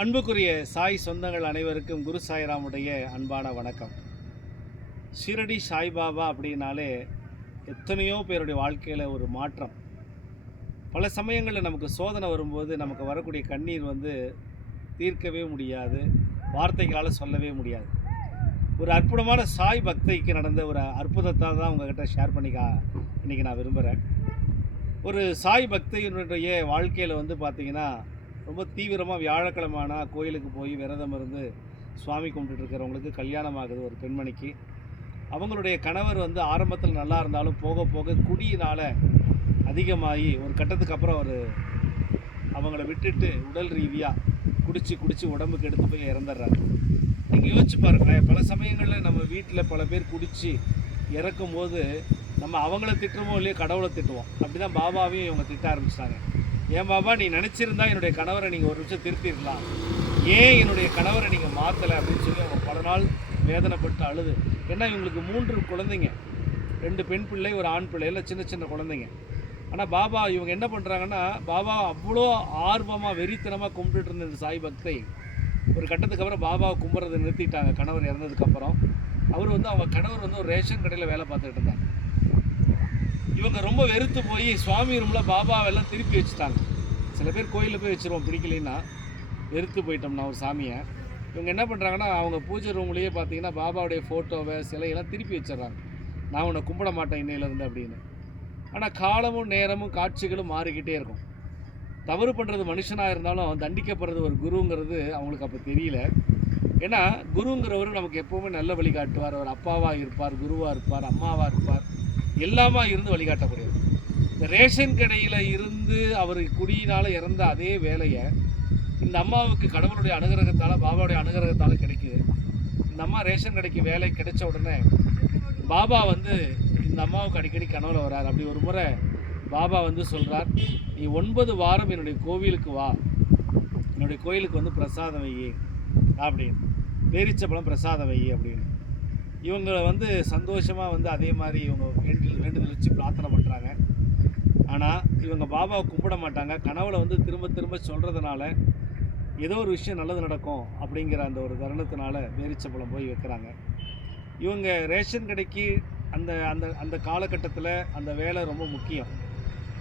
அன்புக்குரிய சாய் சொந்தங்கள் அனைவருக்கும் குரு சாய்ராமுடைய அன்பான வணக்கம். ஷிரடி சாய்பாபா அப்படின்னாலே எத்தனையோ பேருடைய வாழ்க்கையில் ஒரு மாற்றம். பல சமயங்களில் நமக்கு சோதனை வரும்போது நமக்கு வரக்கூடிய கண்ணீர் தீர்க்கவே முடியாது, வார்த்தைகளால் சொல்லவே முடியாது. ஒரு அற்புதமான சாய் பக்தைக்கு நடந்த ஒரு அற்புதத்தை தான் உங்கள்கிட்ட ஷேர் பண்ணிக்க இன்றைக்கி நான் விரும்புகிறேன். ஒரு சாய் பக்தையினுடைய வாழ்க்கையில் பார்த்திங்கன்னா ரொம்ப தீவிரமாக வியாழக்கிழமை ஆனால் கோயிலுக்கு போய் விரதம் இருந்து சுவாமி கும்பிட்டுருக்கிறவங்களுக்கு கல்யாணம் ஆகுது. ஒரு பெண்மணிக்கு அவங்களுடைய கணவர் ஆரம்பத்தில் நல்லா இருந்தாலும் போக போக குடியினால் அதிகமாகி ஒரு கட்டத்துக்கு அப்புறம் அவங்கள விட்டுட்டு உடல் ரீதியாக குடித்து உடம்புக்கு எடுத்து போய் இறந்துடுறாரு. நீங்கள் யோசிச்சு பாருங்களேன், பல சமயங்களில் நம்ம வீட்டில் பல பேர் குடித்து இறக்கும் போது நம்ம அவங்கள திட்டுறமோ இல்லையோ கடவுளை திட்டுவோம். அப்படி தான் பாபாவையும் இவங்க திட்ட ஆரம்பிச்சிட்டாங்க. ஏன் பாபா, நீ நினச்சிருந்தா என்னுடைய கணவரை நீங்கள் ஒரு நிமிஷம் திருத்திடலாம், ஏன் என்னுடைய கணவரை நீங்கள் மாற்றலை அப்படின்னு சொல்லி அவங்க பல நாள் வேதனைப்பட்டு அழுது. ஏன்னா இவங்களுக்கு 3 குழந்தைங்க, 2 பெண் பிள்ளை, ஒரு ஆண் பிள்ளை, எல்லாம் சின்ன சின்ன குழந்தைங்க. ஆனால் பாபா இவங்க என்ன பண்ணுறாங்கன்னா, பாபா அவ்வளோ ஆர்வமாக வெறித்தனமாக கும்பிட்டுட்டு இருந்த இந்த சாய் பக்தை ஒரு கட்டத்துக்கு அப்புறம் பாபாவை கும்பிட்றதை நிறுத்திட்டாங்க. கணவர் இறந்ததுக்கப்புறம் அவர் அவங்க கணவர் ஒரு ரேஷன் கடையில் வேலை பார்த்துக்கிட்டு இருந்தாங்க. இவங்க ரொம்ப வெறுத்து போய் சுவாமி ரூமில் பாபாவெல்லாம் திருப்பி வச்சுட்டாங்க. சில பேர் கோயிலில் போய் வச்சுருவோம், பிடிக்கலைன்னா வெறுத்து போயிட்டோம்னா ஒரு சாமியை. இவங்க என்ன பண்ணுறாங்கன்னா, அவங்க பூஜை ரூம்லேயே பார்த்தீங்கன்னா பாபாவுடைய ஃபோட்டோவை சிலையெல்லாம் திருப்பி வச்சிடறாங்க. நான் உன்னை கும்பிட மாட்டேன் இன்னையிலேருந்து அப்படின்னு. ஆனால் காலமும் நேரமும் காட்சிகளும் மாறிக்கிட்டே இருக்கும். தவறு பண்ணுறது மனுஷனாக இருந்தாலும் தண்டிக்கப்படுறது ஒரு குருங்கிறது அவங்களுக்கு அப்போ தெரியல. ஏன்னா குருங்கிறவர் நமக்கு எப்போவுமே நல்ல வழிகாட்டுவார். அவர் அப்பாவாக இருப்பார், குருவாக இருப்பார், அம்மாவாக இருப்பார், எல்லாமா இருந்து வழிகாட்டக்கூடியது. இந்த ரேஷன் கடையில் இருந்து அவர் குடியினால் இறந்த அதே வேலையை இந்த அம்மாவுக்கு கடவுளுடைய அனுகிரகத்தால், பாபாவுடைய அனுகிரகத்தால் கிடைக்குது. இந்த அம்மா ரேஷன் கடைக்கு வேலை கிடைச்ச உடனே பாபா இந்த அம்மாவுக்கு அடிக்கடி கனவுல வர்றார். அப்படி ஒரு முறை பாபா சொல்கிறார், நீ 9 வாரம் என்னுடைய கோவிலுக்கு வா, என்னுடைய கோயிலுக்கு பிரசாதம் வை அப்படின்னு, பேரிச்சப்பழம் பிரசாதம் வை அப்படின்னு. இவங்க சந்தோஷமாக அதே மாதிரி இவங்க வேண்டுதல் வச்சு பிரார்த்தனை பண்ணுறாங்க. ஆனால் இவங்க பாபாவை கும்பிட மாட்டாங்க. கனவுல திரும்ப திரும்ப சொல்கிறதுனால ஏதோ ஒரு விஷயம் நல்லது நடக்கும் அப்படிங்கிற அந்த ஒரு தருணத்தினால பேரிச்சப்பழம் போய் வைக்கிறாங்க. இவங்க ரேஷன் கடைக்கு அந்த அந்த அந்த காலகட்டத்தில் அந்த வேலை ரொம்ப முக்கியம்.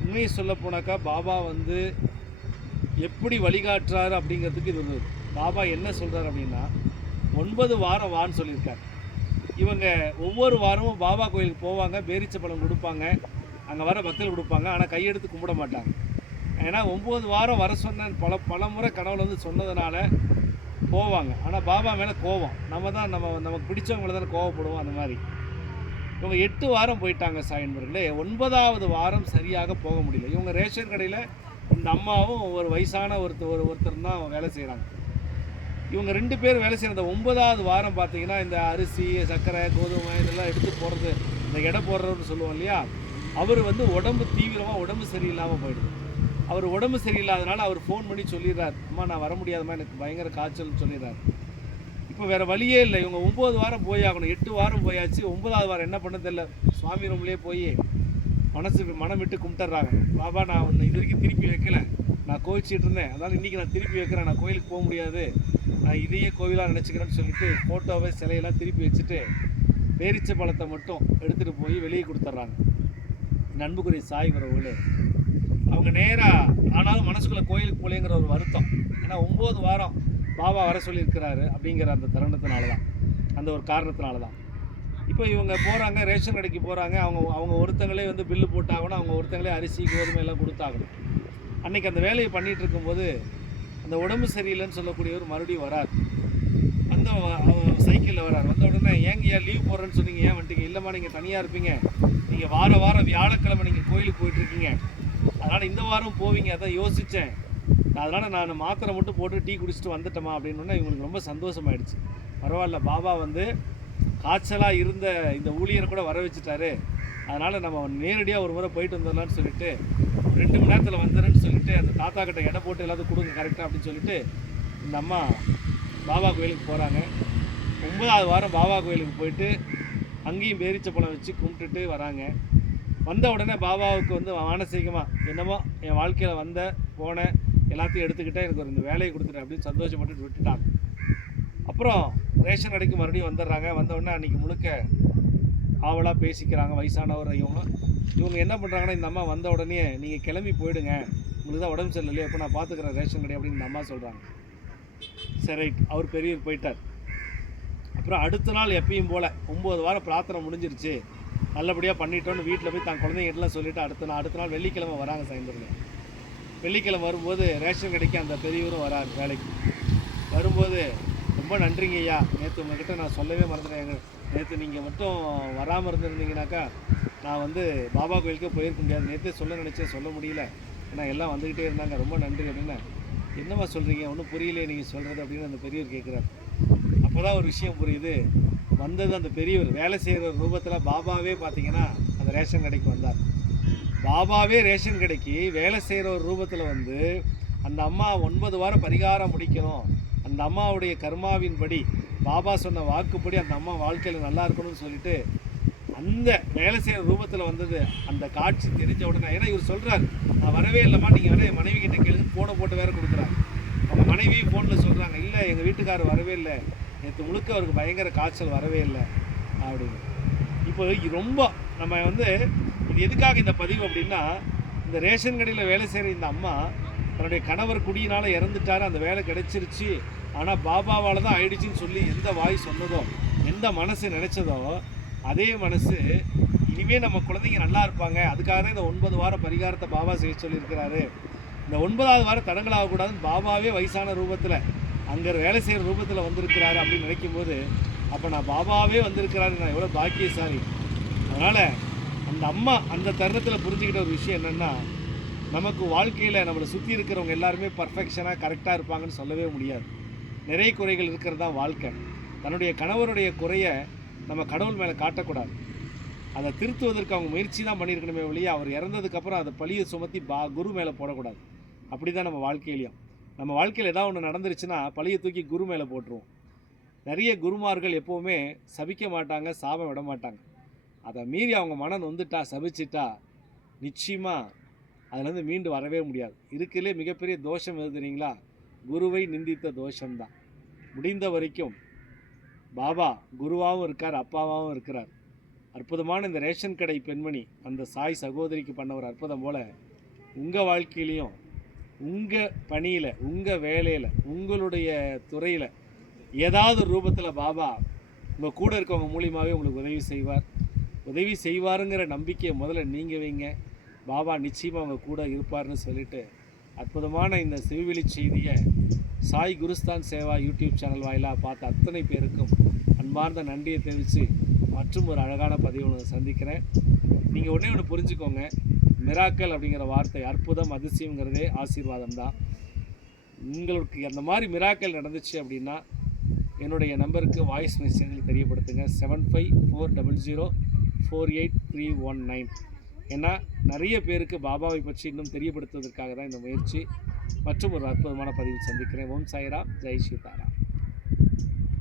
உண்மையை சொல்ல போனாக்கா பாபா எப்படி வழிகாட்டுறாரு அப்படிங்கிறதுக்கு இது பாபா என்ன சொல்கிறார் அப்படின்னா, 9 வாரம் வான்னு சொல்லியிருக்கார். இவங்க ஒவ்வொரு வாரமும் பாபா கோயிலுக்கு போவாங்க, பேரிச்சப்பழம் கொடுப்பாங்க, அங்கே வர பக்தர்கள் கொடுப்பாங்க. ஆனால் கையெடுத்து கும்பிட மாட்டாங்க. ஏன்னா 9 வாரம் வர சொன்ன பல முறை கனவுல சொன்னதுனால போவாங்க. ஆனால் பாபா மேலே கோபம், நமக்கு பிடிச்சவங்கள தானே கோவப்படுவோம். அந்த மாதிரி இவங்க 8 வாரம் போயிட்டாங்க சாய் என்பர்களே. 9வது வாரம் சரியாக போக முடியல. இவங்க ரேஷன் கடையில் இந்த அம்மாவும் ஒரு வயசான ஒருத்தர் தான் வேலை செய்கிறாங்க. இவங்க 2 பேர் வேலை செய்கிற 9வது வாரம் பார்த்தீங்கன்னா இந்த அரிசி, சர்க்கரை, கோதுமை இதெல்லாம் எடுத்து போடுறது, இந்த எடை போடுறதுன்னு சொல்லுவோம் இல்லையா, அவர் உடம்பு தீவிரமாக உடம்பு சரியில்லாமல் போயிடுது. அவர் உடம்பு சரியில்லாதனால அவர் ஃபோன் பண்ணி சொல்லிடுறார், அம்மா நான் வர முடியாதம்மா, எனக்கு பயங்கர காய்ச்சல்னு சொல்லிடுறாரு. இப்போ வேறு வழியே இல்லை, இவங்க 9 வாரம் போய் ஆகணும். 8 வாரம் போயாச்சு. 9வது வாரம் என்ன பண்ண தெரியல, சுவாமி ரூம்லேயே போய் மனம் விட்டு கும்பிட்டுறாங்க. பாபா நான் உன்னை இது வரைக்கும் திருப்பி வைக்கல, நான் கோவிச்சிட்டு இருந்தேன், அதனால் இன்றைக்கி நான் திருப்பி வைக்கிறேன், நான் கோயிலுக்கு போக முடியாது, நான் இதையே கோவிலாக நினச்சிக்கிறேன்னு சொல்லிட்டு ஃபோட்டோவை சிலையெல்லாம் திருப்பி வச்சுட்டு பேரிச்ச பழத்தை மட்டும் எடுத்துகிட்டு போய் வெளியே கொடுத்துட்றாங்க. அன்புக்குரிய சாய் உறவுகளே, அவங்க நேராக ஆனாலும் மனசுக்குள்ளே கோயிலுக்கு போலேங்கிற ஒரு வருத்தம். ஏன்னா 9 வாரம் பாபா வர சொல்லியிருக்கிறாரு அப்படிங்கிற அந்த தருணத்தினால தான், அந்த ஒரு காரணத்தினால தான். இப்போ இவங்க போகிறாங்க, ரேஷன் கடைக்கு போகிறாங்க. அவங்க ஒருத்தங்களே பில்லு போட்டாகணும், அவங்க ஒருத்தங்களே அரிசி, கோதுமை எல்லாம் கொடுத்தாகணும். அன்றைக்கி அந்த வேலையை பண்ணிகிட்டு இருக்கும்போது அந்த உடம்பு சரியில்லைன்னு சொல்லக்கூடியவர் மறுபடியும் வரார். சைக்கிளில் வரார். வந்த உடனே ஏன் லீவ் போடுறேன்னு சொன்னீங்க, ஏன் வந்துட்டீங்க? இல்லைம்மா, நீங்கள் தனியாக இருப்பீங்க, நீங்கள் வாரம் வியாழக்கிழமை நீங்கள் கோயிலுக்கு போயிட்டுருக்கீங்க, அதனால் இந்த வாரம் போவீங்க, அதான் யோசித்தேன், அதனால் நான் மாத்திரை மட்டும் போட்டு டீ குடிச்சிட்டு வந்துட்டோமா அப்படின்னு. இவங்களுக்கு ரொம்ப சந்தோஷமாயிடுச்சு. பரவாயில்ல, பாபா காய்ச்சலாக இருந்த இந்த ஊழியரை கூட வர வச்சுட்டாரு, அதனால் நம்ம நேரடியாக ஒரு முறை போயிட்டு வந்துடலான்னு சொல்லிட்டு 2 மணி நேரத்தில் வந்துடுறேன்னு சொல்லிட்டு அந்த தாத்தா கிட்ட எடை போட்டு எல்லாத்தையும் கொடுங்க கரெக்டாக அப்படின்னு சொல்லிட்டு இந்த அம்மா பாபா கோயிலுக்கு போகிறாங்க. 9வது வாரம் பாபா கோயிலுக்கு போயிட்டு அங்கேயும் பேரிச்சப்பழம் வச்சு கும்பிட்டுட்டு வராங்க. வந்த உடனே பாபாவுக்கு மானசீகமாக என்னமோ என் வாழ்க்கையில் போன எல்லாத்தையும் எடுத்துக்கிட்டே எனக்கு ஒரு இந்த வேலையை கொடுத்துட்டு அப்படின்னு சந்தோஷப்பட்டு விட்டுட்டாங்க. அப்புறம் ரேஷன் கடைக்கு மறுபடியும் வந்துடுறாங்க. வந்தவுடனே அன்றைக்கி முழுக்க ஆவலாக பேசிக்கிறாங்க. வயசானவர் இவங்க என்ன பண்ணுறாங்கன்னா, இந்த அம்மா வந்த உடனே நீங்கள் கிளம்பி போயிடுங்க, உங்களுக்கு தான் உடம்பு சரியில்லையே, எப்போ நான் பார்த்துக்குறேன் ரேஷன் கடை அப்படின்னு இந்த அம்மா சொல்கிறாங்க. சரி ரைட், அவர் பெரியவர் போயிட்டார். அப்புறம் அடுத்த நாள் எப்பயும் போல் 9 வாரம் பிரார்த்தனை முடிஞ்சிருச்சு, நல்லபடியாக பண்ணிட்டோன்னு வீட்டில் போய் தான் குழந்தைங்கள்லாம் சொல்லிவிட்டு அடுத்த நாள் வெள்ளிக்கிழமை வராங்க. சாயந்தரம் வெள்ளிக்கிழமை வரும்போது ரேஷன் கடைக்கு அந்த பெரியவரும் வரார் வேலைக்கு. வரும்போது ரொம்ப நன்றிங்க ஐயா, நேற்று உங்கள்கிட்ட நான் சொல்லவே மறந்துட்டேன், நேற்று நீங்கள் மட்டும் வராமல் இருந்திருந்தீங்கனாக்கா நான் வந்து பாபா கோயிலுக்கே போயிருக்க முடியாது, நேற்றே சொல்ல நினச்சேன் சொல்ல முடியல, ஏன்னா எல்லாம் வந்துக்கிட்டே இருந்தாங்க, ரொம்ப நன்றி அப்படின்னு. என்னம்மா சொல்கிறீங்க, ஒன்றும் புரியலையே நீங்கள் சொல்கிறது அப்படின்னு அந்த பெரியவர் கேட்குறாரு. அப்போ தான் ஒரு விஷயம் புரியுது. வந்தது அந்த பெரியவர் வேலை செய்கிற ரூபத்தில் பாபாவே பார்த்தீங்கன்னா அந்த ரேஷன் கடைக்கு வந்தார். பாபாவே ரேஷன் கடைக்கு வேலை செய்கிற ஒரு ரூபத்தில் வந்து அந்த அம்மா 9 வாரம் பரிகாரம் முடிக்கணும், அந்த அம்மாவுடைய கர்மாவின்படி பாபா சொன்ன வாக்குப்படி அந்த அம்மா வாழ்க்கையில் நல்லா இருக்கணும்னு சொல்லிட்டு அந்த வேலை செய்கிற ரூபத்தில் வந்தது. அந்த காட்சி தெரிஞ்ச உடனே, ஏன்னா இவர் சொல்கிறார், நான் வரவே இல்லைம்மா, நீங்கள் வேற என் மனைவி கிட்ட கேளுங்க, ஃபோனை போட்டு வேறு கொடுக்குறாரு. அவங்க மனைவி ஃபோனில் சொல்கிறாங்க, இல்லை எங்கள் வீட்டுக்காரர் வரவே இல்லை, நேற்று முழுக்க அவருக்கு பயங்கர காய்ச்சல், வரவே இல்லை அப்படின்னு. இப்போ ரொம்ப நம்ம வந்து இது எதுக்காக இந்த பதிவு அப்படின்னா, இந்த ரேஷன் கடையில் வேலை செய்கிற இந்த அம்மா தன்னுடைய கணவர் குடியினால் இறந்துட்டார், அந்த வேலை கிடைச்சிருச்சு, ஆனால் பாபாவால் தான் ஆயிடுச்சின்னு சொல்லி எந்த வாய் சொன்னதோ, எந்த மனசு நினச்சதோ, அதே மனசு இனிமேல் நம்ம குழந்தைங்க நல்லா இருப்பாங்க, அதுக்காக தான் இந்த 9 வார பரிகாரத்தை பாபா செய்ய சொல்லியிருக்கிறாரு. இந்த 9வது வாரம் தடங்களாகக்கூடாதுன்னு பாபாவே வயசான ரூபத்தில் அங்கே வேலை செய்கிற ரூபத்தில் வந்திருக்கிறாரு அப்படின்னு நினைக்கும்போது, அப்போ நான் பாபாவே வந்திருக்கிறாரு, நான் எவ்வளோ பாக்கியசாலி. அதனால் அந்த அம்மா அந்த தருணத்தில் புரிஞ்சுக்கிட்ட ஒரு விஷயம் என்னென்னா, நமக்கு வாழ்க்கையில் நம்மளை சுற்றி இருக்கிறவங்க எல்லாருமே பர்ஃபெக்ஷனாக கரெக்டாக இருப்பாங்கன்னு சொல்லவே முடியாது. நிறைய குறைகள் இருக்கிறது தான் வாழ்க்கை. தன்னுடைய கணவருடைய குறையை நம்ம கடவுள் மேலே காட்டக்கூடாது, அதை திருத்துவதற்கு அவங்க முயற்சி தான் பண்ணியிருக்கணுமே ஒழிய அவர் இறந்ததுக்கப்புறம் அதை பழியை சுமத்தி குரு மேலே போடக்கூடாது. அப்படி தான் நம்ம வாழ்க்கையிலையும், நம்ம வாழ்க்கையில் ஏதாவது ஒன்று நடந்துருச்சுன்னா பழியை தூக்கி குரு மேலே போட்டுருவோம். நிறைய குருமார்கள் எப்போவுமே சபிக்க மாட்டாங்க, சாபம் விட மாட்டாங்க. அதை மீறி அவங்க மனம் நொந்துட்டா, சபிச்சிட்டா, நிச்சயமாக அதுலேருந்து மீண்டு வரவே முடியாது. இருக்குல்லே மிகப்பெரிய தோஷம் எது தெரியுங்களா? குருவை நிந்தித்த தோஷம்தான். முடிந்த வரைக்கும் பாபா குருவாகவும் இருக்கார், அப்பாவாகவும் இருக்கிறார். அற்புதமான இந்த ரேஷன் கடை பெண்மணி அந்த சாய் சகோதரிக்கு பண்ண ஒரு அற்புதம் போல் உங்கள் வாழ்க்கையிலையும், உங்கள் பணியில், உங்கள் வேலையில், உங்களுடைய துறையில் ஏதாவது ரூபத்தில் பாபா உங்கள் கூட இருக்கவங்க மூலியமாகவே உங்களுக்கு உதவி செய்வாருங்கிற நம்பிக்கையை முதல்ல நீங்கள் வைங்க. பாபா நிச்சயமாக அவங்க கூட இருப்பார்னு சொல்லிட்டு அற்புதமான இந்த செவிவெளி செய்தியை சாய் குருஸ்தான் சேவா யூடியூப் சேனல் வாயிலாக பார்த்த அத்தனை பேருக்கும் அன்பார்ந்த நன்றியை தெரிவித்து மற்றும் ஒரு அழகான பதிவு சந்திக்கிறேன். நீங்கள் ஒன்று புரிஞ்சுக்கோங்க, மிராக்கல் அப்படிங்கிற வார்த்தை, அற்புதம் அதிசயங்கிறதே ஆசீர்வாதம் தான். உங்களுக்கு அந்த மாதிரி மிராக்கல் நடந்துச்சு அப்படின்னா என்னுடைய நம்பருக்கு வாய்ஸ் மெசேஜில் தெரியப்படுத்துங்க. 7540048319. ஏன்னா நிறைய பேருக்கு பாபாவை பற்றி இன்னும் தெரியப்படுத்துவதற்காக தான் இந்த முயற்சி. மற்றும் ஒரு அற்புதமான பதிவில் சந்திக்கிறேன். ஓம் சாய்ராம், ஜெய் சீதாராம்.